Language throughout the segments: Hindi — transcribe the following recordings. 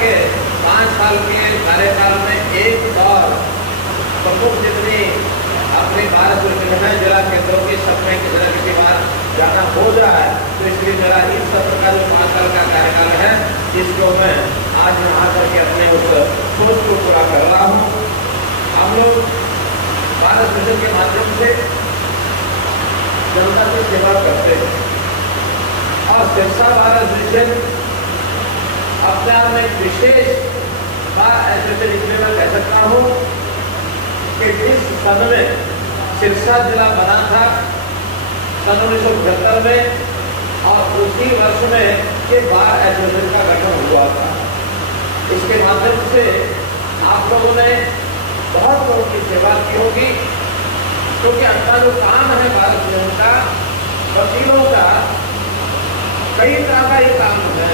के 5 साल के कार्यकाल में एक बार प्रमुख जितनी अपने भारत में जिला केंद्रों की सपने की तरह किसी बार जाना हो जाए, तो इसलिए मेरा इस सत्र का जो 5 साल का कार्यकाल है, इसको मैं आज यहाँ करके अपने उस सोच को पूरा कर रहा हूँ। हम लोग भारत मिशन के माध्यम से जनता की सेवा करते हैं और सिरसा भारत मिशन अपने आप में विशेष बात ऐसे लिखने में कह सकता हूँ कि जिस सन में सिरसा जिला बना था सन 1975 में, और उसी वर्ष में ये बार एसोसिएशन का गठन हुआ था। इसके माध्यम से आप लोगों ने बहुत लोगों की सेवा की होगी, क्योंकि अपना जो काम है भारत में उनका वकीलों का कई तरह का ये काम है।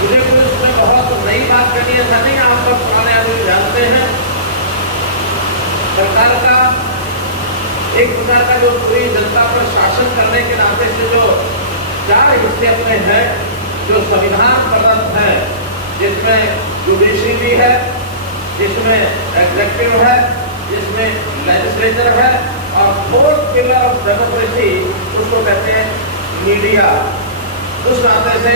मुझे कोई उसमें बहुत नई बात करनी है, ऐसा नहीं, आप सब पुराने आदमी जानते हैं। सरकार का एक प्रकार का जो पूरी जनता पर शासन करने के नाते से जो 4 हिस्से अपने हैं, जो संविधान प्रदत्त है, जिसमें जुडिशरी भी है, जिसमें एग्जीक्यूटिव है, जिसमें लेजिस्लेचर है, और 4th पिलर ऑफ डेमोक्रेसी उसको कहते हैं मीडिया। उस नाते से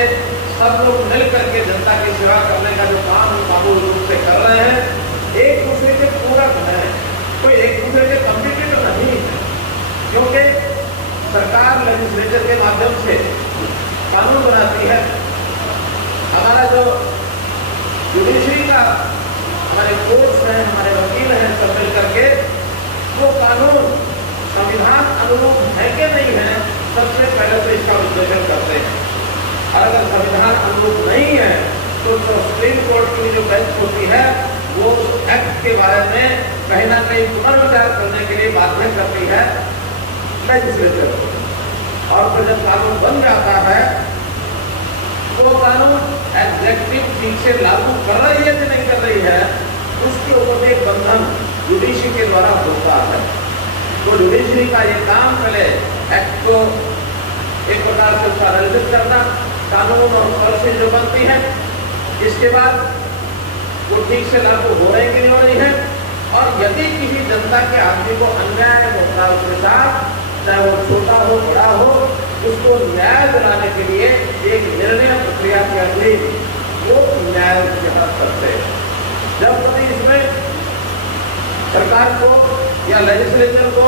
सब लोग मिल करके जनता की सेवा करने का जो काम मामूल रूप से कर रहे हैं, एक दूसरे के पूरक है, कोई एक दूसरे के कॉम्पिटिटर नहीं है। क्योंकि सरकार लेजिस्लेचर के माध्यम से कानून बनाती है, हमारा जो जुडिशरी का हमारे कोर्ट्स हैं, हमारे वकील हैं, सब मिल करके वो कानून संविधान अनुरूप है कि नहीं है, सबसे पहले तो इसका विश्लेषण करते हैं। और अगर संविधान अनुरूप नहीं है तो सुप्रीम कोर्ट की जो बेंच होती है वो उस एक्ट के बारे में कहीं ना कहीं पुनर्विचार करने के लिए बाध्य करती है लेजिस्लेचर को। और फिर जब कानून बन जाता है, वो कानून एग्जीक्यूटिव ठीक से लागू कर रही है कि नहीं कर रही है, उसके ऊपर एक बंधन जुडिशरी के द्वारा होता है। तो जुडिशरी का ये काम पहले एक्ट को एक प्रकार से उसका एनालिसिस करना, कानून और पॉलिसी जो बनती है, इसके बाद वो ठीक से लागू हो रहे कि नहीं हो रही है, और यदि किसी जनता के आदमी को अन्याय होता है उसके साथ, चाहे वो छोटा हो बड़ा हो, उसको न्याय दिलाने के लिए एक निर्णय प्रक्रिया के अधीन वो न्याय करते हैं। जब कभी इसमें सरकार को या लेजिस्लेचर को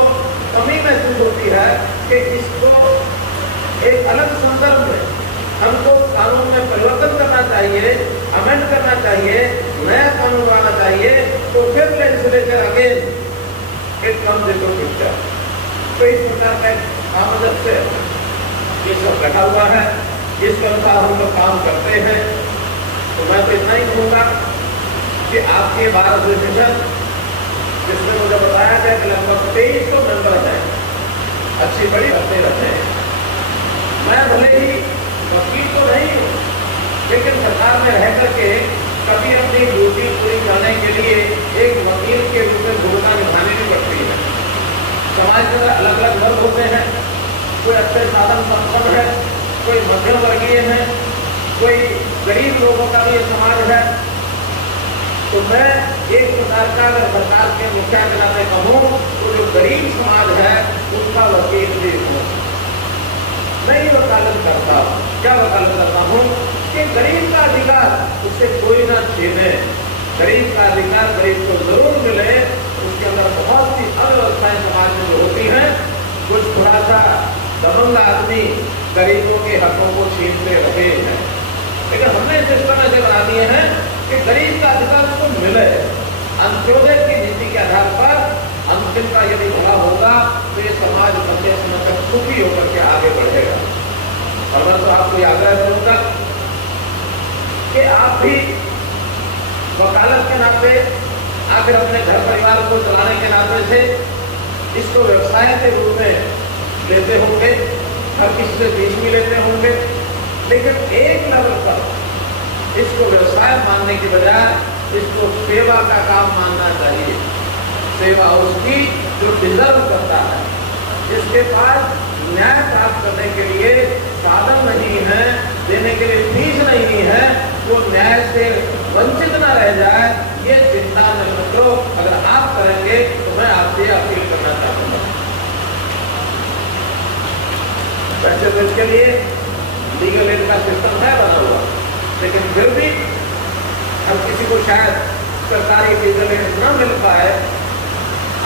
कमी महसूस होती है कि इसको एक अलग संदर्भ में हमको कानून में परिवर्तन करना चाहिए, अमेंड करना चाहिए, नया कानून बनाना चाहिए, तो फिर लेजिस्लेचर अगेन एक कम देखो पिक्चर। तो इस प्रकार का आमदन से ये सब रखा हुआ है, इसके अनुसार हम लोग काम करते हैं। तो मैं तो इतना ही कहूँगा कि आपके भारत मिशन, जिसमें मुझे बताया गया कि लगभग 2300 मेंबर हैं, अच्छी बड़ी बातें रखते हैं। मैं भले ही वकील तो नहीं हूँ, लेकिन सरकार में रह करके कभी अपनी ड्यूटी पूरी करने के लिए एक वकील के रूप में भूमिका निभानी भी पड़ती है। समाज के अंदर अलग अलग वर्ग होते हैं, कोई अच्छे साधन संपन्न है, कोई मध्यम वर्गीय है, कोई गरीब लोगों का भी समाज है। तो मैं एक प्रकार का अगर सरकार के मुखिया के नाते कहूँ तो जो गरीब समाज है उसका वकील भी हूँ। नहीं वकालत करता, क्या वकालत करता हूँ कि गरीब का अधिकार उससे कोई ना छीने, गरीब का अधिकार गरीब को जरूर मिले। उसके अंदर बहुत सी अव्यवस्थाएं समाज में जो होती हैं, कुछ थोड़ा सा दबंग आदमी गरीबों के हकों को छीनते रहे हैं, लेकिन हमने सिस्टम ऐसे बना दिए हैं कि गरीब का अधिकार उसको मिले। अंत्योदय की नीति के आधार पर अंतिम का यदि भला होगा तो ये समाज लंबे समय तक सुखी होकर के आगे बढ़ेगा। और मैं तो आपको आग्रह करूंगा कि आप भी वकालत के नाते, आखिर अपने घर परिवार को चलाने के नाते से इसको व्यवसाय के रूप में लेते होंगे, हर किसी से बीच भी लेते होंगे, लेकिन एक लेवल पर इसको व्यवसाय मानने की बजाय इसको सेवा का काम मानना चाहिए। सेवा उसकी जो डिजर्व करता है, जिसके पास न्याय प्राप्त करने के लिए साधन नहीं है, देने के लिए फीस नहीं है, वो न्याय से वैसे तो इसके लिए लीगल एड का सिस्टम है बना हुआ, लेकिन फिर भी अब किसी को शायद सरकारी लीगल एड न मिल पाए,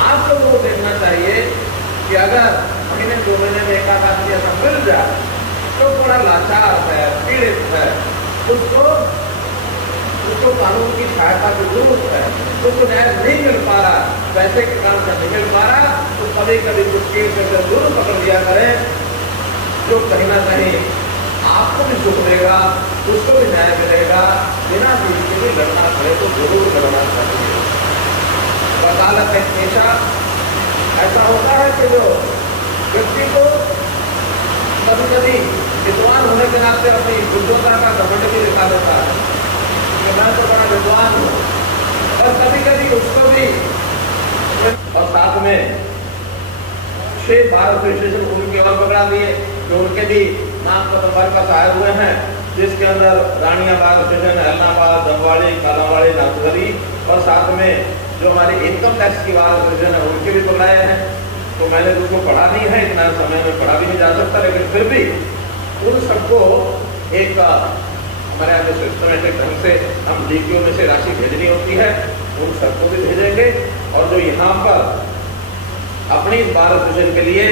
आपको वो देखना चाहिए कि अगर महीने 2 महीने में एक आदमी ऐसा मिल जाए तो थोड़ा लाचार है, पीड़ित है, उसको कानून की सहायता की जरूरत है, उसको न्याय नहीं मिल पा रहा, पैसे के कारण से नहीं मिल पा रहा, तो कभी कभी कुछ केस जरूर पकड़ लिया करें जो कहीं ना कहीं आपको भी सुख देगा, उसको भी न्याय मिलेगा, बिना किसी के भी लड़ना पड़े तो जरूर लड़ना चाहिए। वकालत एक पेशा ऐसा होता है कि जो व्यक्ति को कभी कभी विद्वान होने के नाते अपनी बुद्धिमत्ता का घमंड भी दिखा देता है कि मैं तो बड़ा विद्वान हूँ, और कभी कभी उसको भी, और साथ में 6 भारत स्टेशन उनके और पकड़ा दिए जो उनके भी नाम पर आए हुए हैं, जिसके अंदर रानियाबाग स्टेशन, एलनाबाद, दमवाड़ी, कालावाड़ी, नाथुरी, और साथ में जो हमारे इनकम टैक्स की बात स्टेशन है उनके भी पकड़ाए हैं। तो मैंने उसको पढ़ा नहीं है, इतना समय में पढ़ा भी नहीं जा सकता, लेकिन फिर भी उन सबको एक हमारे यहाँ सिस्टमेटिक ढंग से हम डीपीओ में से राशि भेजनी होती है, उन सबको भी भेजेंगे। और जो यहाँ पर अपनी इस भारत स्टेशन के लिए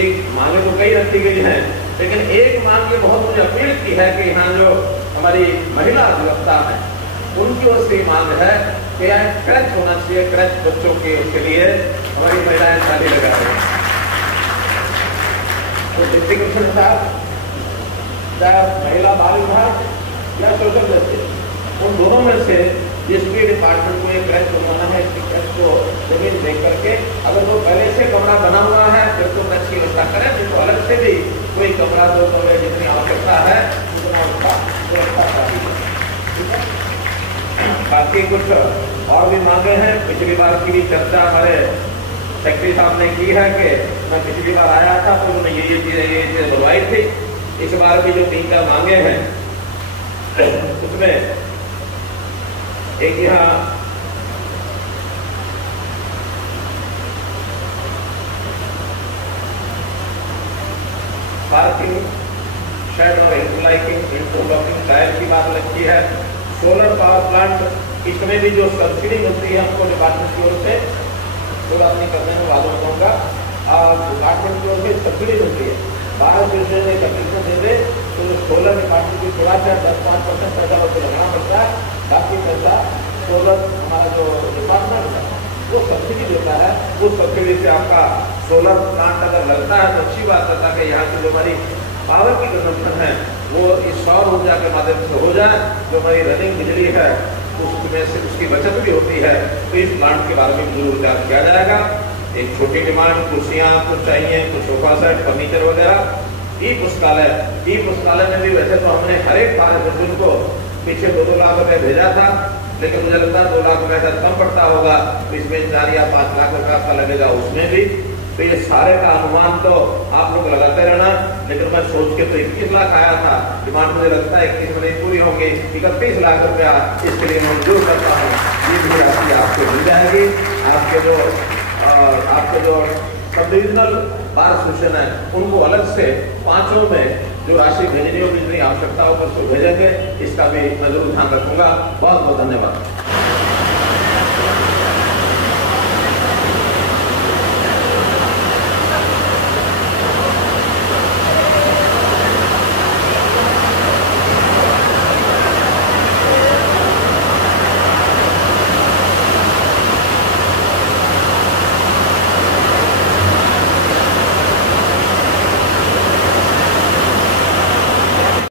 एक मांगे तो कई रखी गई हैं, लेकिन एक मांग ये बहुत मुझे अपील की है कि यहाँ जो हमारी महिला अधिवक्ता है उनकी ओर से मांग है कि यहाँ क्रच होना चाहिए, क्रच बच्चों के उसके लिए हमारी महिलाएं ताली लगा रही हैं। तो डिप्टी कमिश्नर साहब, चाहे महिला बाल विभाग या सोशल जस्टिस, उन दोनों में से जिसके डिपार्टमेंट को एक क्रच बनवाना है, इसकी क्रच को जमीन देख करके, अगर वो पहले से कमरा बना हुआ है फिर तो क्रच की व्यवस्था करें, जिसको अलग से भी कोई कमरा 2 कमरे जितनी आवश्यकता है उतना उसका व्यवस्था चाहिए। ठीक है, बाकी कुछ और भी मांगे हैं। पिछली बार की भी चर्चा हमारे सेक्रेटरी साहब ने की है कि मैं पिछली बार आया था तो उन्होंने ये चीजें बुलवाई थी। इस बार भी जो 3-4 मांगे हैं उसमें एक यहाँ पार्किंग, शेड और इंटरलॉकिंग टायर की बात लगती है। सोलर पावर प्लांट, इसमें भी जो सब्सिडी मिलती है हमको डिपार्टमेंट की ओर से, कोई बात नहीं करने में वादा बताऊंगा, और डिपार्टमेंट की ओर से सब्सिडी मिलती है। 12 एक एप्लीकेशन दे दे तो सोलर डिपार्टमेंट की थोड़ा सा 10-5% पैसा उसको लगाना पड़ता है, बाकी पैसा सोलर हमारा जो डिपार्टमेंट है वो सब्सिडी देता है। उस सब्सिडी से आपका सोलर प्लांट अगर लगता है तो अच्छी बात है, ताकि यहाँ की जो हमारी पावर की कंजम्पशन है वो इस सौर ऊर्जा के माध्यम से हो जाए, जो हमारी रनिंग बिजली है उसमें से उसकी बचत भी होती है। तो इस प्लांट के बारे में जरूर विचार किया जाएगा। एक छोटी डिमांड, कुर्सियाँ कुछ चाहिए, कुछ सोफा सेट, फर्नीचर वगैरह। ई पुस्तकालय में भी वैसे तो हमने हर एक भारत को पीछे 2-2 लाख रुपए भेजा था, लेकिन मुझे लगता है 2 लाख रुपए का कम पड़ता होगा, इसमें 4 या 5 लाख रुपए आपका लगेगा उसमें भी। तो ये सारे का अनुमान तो आप लोग लगाते रहना, लेकिन मैं सोच के तो 21 लाख आया था, डिमांड मुझे लगता है 21 में पूरी होंगी, 31 लाख रुपया इसके लिए मंजूर करता हूँ। ये भी राशि आपको मिल जाएगी। आपके जो सब डिविजनल बार एसोसिएशन है उनको अलग से 5 में जो राशि भेजनी होगी, जितनी आवश्यकता होगी उसको भेजेंगे। इसका भी मैं जरूर ध्यान रखूंगा। बहुत बहुत धन्यवाद।